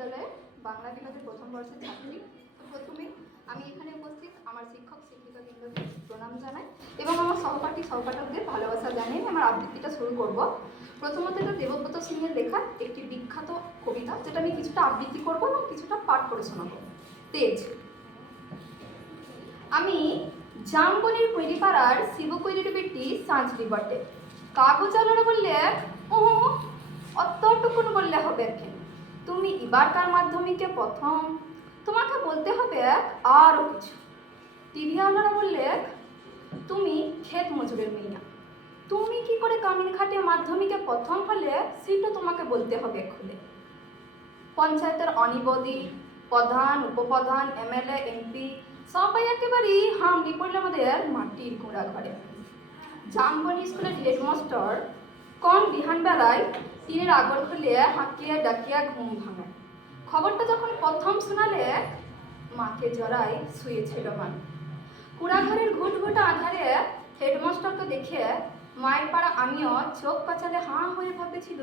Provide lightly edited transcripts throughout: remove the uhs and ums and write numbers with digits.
বিদ্যালয়ে বাংলা বিভাগের প্রথম বর্ষের ছাত্রী। প্রথমে আমি এখানে উপস্থিত আমার শিক্ষক শিক্ষিকাবৃন্দকে প্রণাম জানাই এবং আমার সহপাঠকদের ভালোবাসা জানিয়ে আমার আবৃত্তিটা শুরু করব। প্রথমত এটা দেবব্রত সিংয়ের লেখা একটি বিখ্যাত কবিতা, যেটা আমি কিছুটা আবৃত্তি করব এবং কিছুটা পাঠ করে শোনাবো। তেজ। আমি জামবনির কৈরিপাড়ার শিবকৈরির বেটি সাঁঝরি বটে। কাগজ আলোরা বললে ও অতটুকুন বললে হবে কেন? তুমি এবারকার মাধ্যমিকে প্রথম, তোমাকে বলতে হবে আরও কিছু। টিভি আলোরা বললে তুমি ক্ষেত মজুরের মেয়ে, তুমি কি করে কামিন খাটে মাধ্যমিকে প্রথম হলে সেটা তোমাকে বলতে হবে খুলে। পঞ্চায়েতের অনিবদি প্রধান, উপপ্রধান, এমএলএ, এমপি সবাই একেবারেই হামড়ি পড়ল আমাদের মাটির ঘোড়া ঘরে। জামবনি স্কুলের হেডমাস্টার কোন বিহানবেলায় টিনের আগর খুলে হাঁকিয়ে ডাকিয়া ঘুম ভাঙে। খবরটা যখন প্রথম শোনালে মাকে জড়াই শুয়েছিল মান। কুড়াঘরের ঘুটঘুটা আধারে হেডমাস্টারকে দেখে মায়ের পাড়া আমিও চোখ কচালে হাঁ হয়ে ভাবেছিল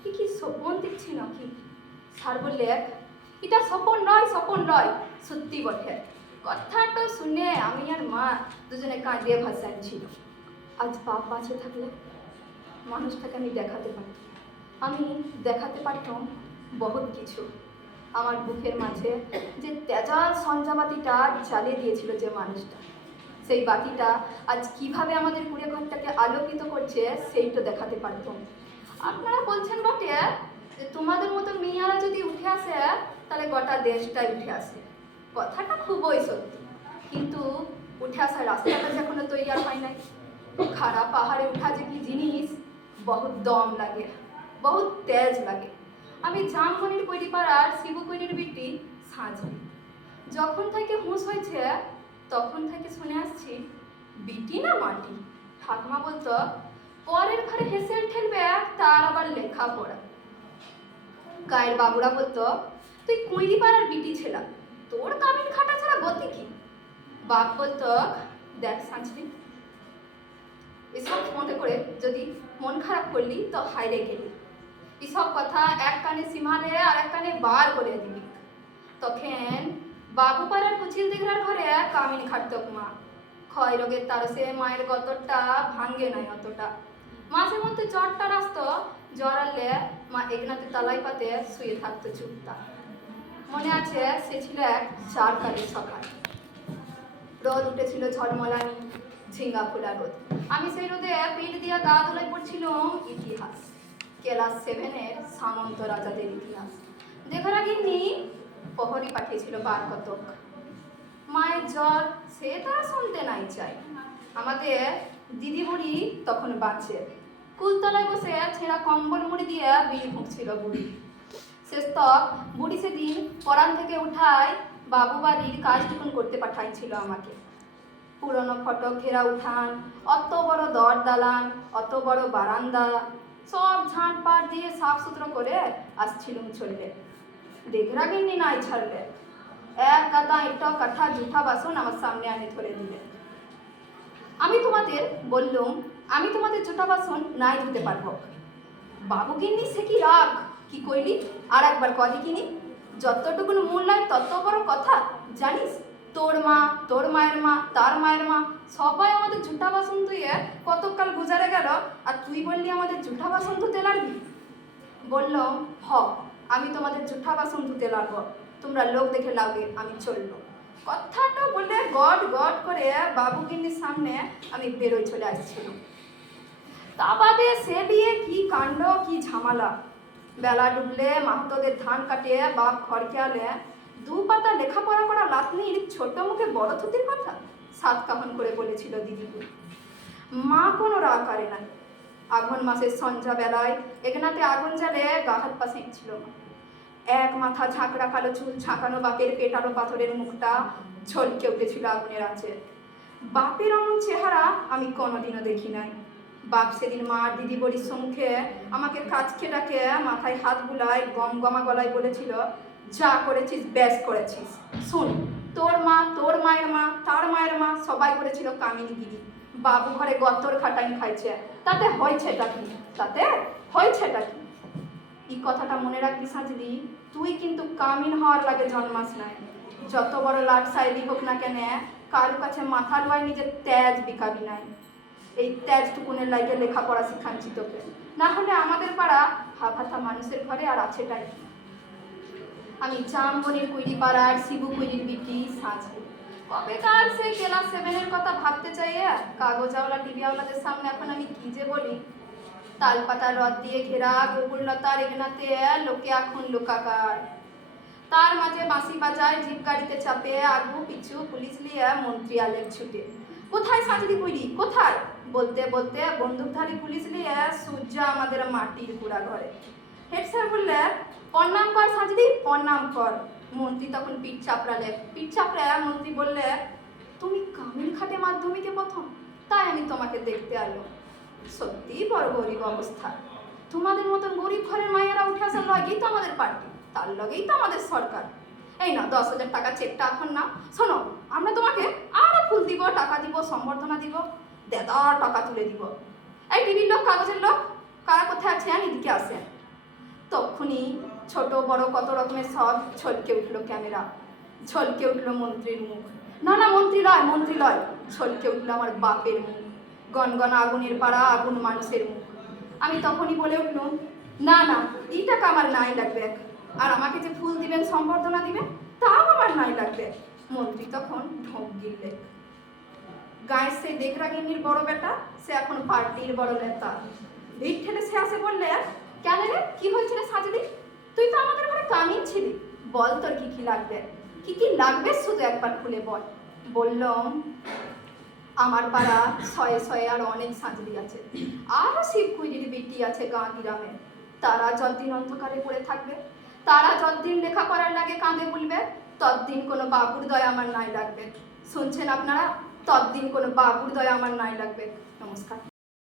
কি স্বপন দেখছি নাকি। স্যার বললে এটা স্বপন নয় সত্যি বটে। কথাটা শুনে আমি আর মা দুজনে কাঁদিয়ে ভাসাচ্ছিল। আজ বাপ বাঁচে থাকলে মানুষটাকে আমি দেখাতে পারতাম বহুত কিছু। আমার বুকের মাঝে যে তেজাল সঞ্জাবাতিটা জ্বালিয়ে দিয়েছিল যে মানুষটা, সেই বাতিটা আজ কিভাবে আমাদের কুড়ে ঘরটাকে আলোকিত করছে সেইটা দেখাতে পারতাম। আপনারা বলছেন বটে যে তোমাদের মতো মেয়েরা যদি উঠে আসে তাহলে গোটা দেশটাই উঠে আসে। কথাটা খুবই সত্যি, কিন্তু উঠে আসার রাস্তাটা যে এখনো তৈরি হয় নাই। খারাপ পাহাড়ে উঠা যে কি জিনিস, বহুত দম লাগে, বহুত তেজ লাগে। আমি জামবনির কৈরিপাড়ার শিবকৈরির বেটি সাঁঝরি। যখন থেকে হুঁশ হয়েছে তখন থেকে শুনে আসছি বিটি না মাটি। ঠাকুমা বলতো পরের ঘরে হেসেল ঠেলবে তার আবার লেখাপড়া। গায়ের বাবুরা বলতো তুই কৈরিপাড়ার বিটি ছেলা, তোর কামিন খাটা ছাড়া গতি কি। বাপ বলতো দেখ সাঁঝরি, এসব মনে করে যদি মন খারাপ করলি তো হাইরে গেলি। এসব কথা এক কানে সীমালে আর এক কানে বার করে দিবি। তখন বাবুপাড়ার কুচিল দিঘরার ঘরে কামিন খাটত মা। ক্ষয় রোগের তারসে মায়ের গতরটা ভাঙ্গে নাই অতটা। মাঝে মধ্যে জ্বরটা আসতো, জ্বর আনলে মা একনাতে তালাই পাতে শুয়ে থাকতো চুপটা। মনে আছে সে ছিল এক চারকালের সকাল। রোদ উঠেছিল ঝলমলানি, ঝিঙ্গা ফোলা রোদ। আমি সেই রোদে পিঠ দিয়া গা ধুলাই পড়ছিলাম ইতিহাস, ক্লাস 7-এর সামন্ত রাজাদের ইতিহাস। দেখার গিন্নি প্রহরী পাঠিয়েছিল বার কতক। মায়ের জ্বর সে তারা শুনতে নাই চাই। আমাদের দিদি বুড়ি তখন বাঁচে, কুলতলায় বসে ছেঁড়া কম্বল মুড়ি দিয়ে বিড়ি ফুঁকছিল বুড়ি। শেষ তক বুড়ি সেদিন পরান থেকে উঠায় বাবু বাড়ির কাজটুকুন করতে পাঠাইছিল আমাকে। পুরনো ফটক ঘেরা উঠান, অত বড় দর দালান, অত বড় বারান্দা, সব ঝাঁট পাট দিয়ে সাফ সুতরো করে আসছিলুম চললে। দেখরা গিন্নি নাই ছাড়লে। এক গাদা ইট কাঠা জুঠা বাসন আমার সামনে আনে ধরে দিলে। আমি তোমাদের জুঠা বাসন নাই ধুতে পারবো। বাবু গিন্নি সে কি রাগ, কি কইলি আর একবার কদি কিনি। যতটুকুন মূল্যায় তত বড় কথা জানিস। তোর মা, তোর মায়ের মা, তার মায়ের মা সবাই আমাদের জুঠা বাসন ধুয়ে কতকাল গুজারে গেল, আর তুই বললি আমাদের জুঠা বাসন ধুতে লাগবি। বললাম আমি তোমাদের জুঠা বাসন ধুতে লাগবো, তোমরা লোক দেখে লাগে আমি চললো। কথাটা বলে গট গট করে বাবু গিন্নির সামনে আমি বেরোয় চলে আসছিলাম। তা বাদে সে দিয়ে কি কাণ্ড, কি ঝামেলা। বেলা ডুবলে মাহাতোদের ধান কাটে বাপ ঘর খেয়ালে 2 পাতা লেখাপড়া করা লাতনির ছোট মুখে বড় থুতির কথা 7 কাহন করে বলেছিল দিদিপুর। মা কোনো রাগ করে না। আঘন মাসের সন্ধ্যা বেলায় একনাতে আগুন জ্বালে গা হাত পা সেঁকছিল। এক মাথা ঝাঁকড়া কালো চুল ছাঁকানো বাপের পেটানো পাথরের মুখটা ঝলকে উঠেছিল আগুনের আঁচে। বাপের অমন চেহারা আমি কোনোদিনও দেখি নাই। বাপ সেদিন মা দিদি বড়ির সম্মুখে আমাকে কাজকে ডাকে মাথায় হাত বুলায় গমগমা গলায় বলেছিল, যা করেছিস বেশ করেছিস। শুন, তোর মা, তোর মায়ের মা, তার মায়ের মা সবাই করেছিল কামিনী গিরি। বাবু ঘরে গতর খাটানি খাইছে, তাতে হয়েছেটা কি? এই কথাটা মনে রাখবি সাঁঝরি, তুই কিন্তু কামিন হওয়ার লাগে জন্মাস নাই। যত বড় লাট সাইডি হোক না কেন, কারো কাছে মাথা লয় নিজের তেজ বিকাবি নাই। এই তেজটুকুনের লাগে লেখাপড়া শিখাচ্ছি তোকে, না হলে আমাদের পাড়া হাফাথা মানুষের ঘরে আর আছেটাই কি। আমি জামবনির কুইরি পাড়ার শিবু কুইরির বিটি সাজবো। কবেকার সেই ক্লাস 7-এর কথা ভাবতে চাইয়ে কাগজাওয়ালা টিভিওয়ালাদের সামনে এখন আমি কি যে বলি। তালপাতা রদ দিয়ে ঘেরা গোকুললতার এগনাতে লোকে এখন লোকাকার। তার মাঝে বাঁশি বাজায়, জিপ গাড়িতে চাপে, আগু পিছু পুলিশ নিয়ে মন্ত্রী আলেক ছুটে। কোথায় সাজদি কুইরি, কোথায়? বলতে বলতে বন্দুকধারী পুলিশ নিয়ে সূর্যা আমাদের মাটির গুড়া ঘরে। হেড স্যার বললে, প্রণাম কর সাজদি, প্রণাম কর। মন্ত্রী তখন পিঠ চাপড়ালে। পিঠ চাপড়ে মন্ত্রী বললে, তুমি কামিল খাটে মাধ্যমিকে প্রথম, তাই আমি তোমাকে দেখতে আলো। সত্যি বড় গরিব অবস্থা। তোমাদের মতন গরিব ঘরের মায়েরা উঠে আসার লগেই তো আমাদের পার্টি, তার লগেই তো আমাদের সরকার। এই না 10,000 টাকা চেকটা এখন না। শোনো, আমরা তোমাকে আরো ফুল দিব, টাকা দিব, সম্বর্ধনা দিব, দেদার টাকা তুলে দিব। এই টিভির লোক, কাগজের লোক, কারা কোথায় আছেন এদিকে আসেন। তখনই ছোট বড় কত রকমের সব ছলকে উঠলো ক্যামেরা, ছলকে উঠলো মন্ত্রীর মুখ। না না, মন্ত্রী লয়, মন্ত্রী লয়। ছলকে উঠলো আমার বাপের মুখ, গনগনা আগুনের পাড়া আগুন মানুষের মুখ। আমি তখনই বলে উঠলুম, না না, এই টাকা আমার নাই লাগবে, আর আমাকে যে ফুল দিবেন, সম্বর্ধনা দিবেন, তাও আমার নাই লাগবে। মন্ত্রী তখন ঢোক গিললে। গায়ের সেই দেখরাগিনীর বড় বেটা, সে এখন পার্টির বড় নেতা। ভিড় ঠেলে সে আসে বললে, কেন রে, কি হয়েছে রে সাজদি? তুই তো আমাদের ঘরে কামিন ছিলি, বল তোর কি কি লাগবে, কি কি লাগবে শুধু একবার খুলে বল। বললাম, আমার পাড়া শয়ে শয়ে আর অনেক সাজদি আছে, আরও শিবকুইরির বেটি আছে গাঁ গ্রামে। তারা যতদিন অন্ধকারে পড়ে থাকবে, তারা যতদিন লেখাপড়ার লাগে কাঁদে বলবে, ততদিন কোনো বাবুর দয়া আমার নাই লাগবে। শুনছেন আপনারা? ততদিন কোনো বাবুর দয়া আমার নাই লাগবে। নমস্কার।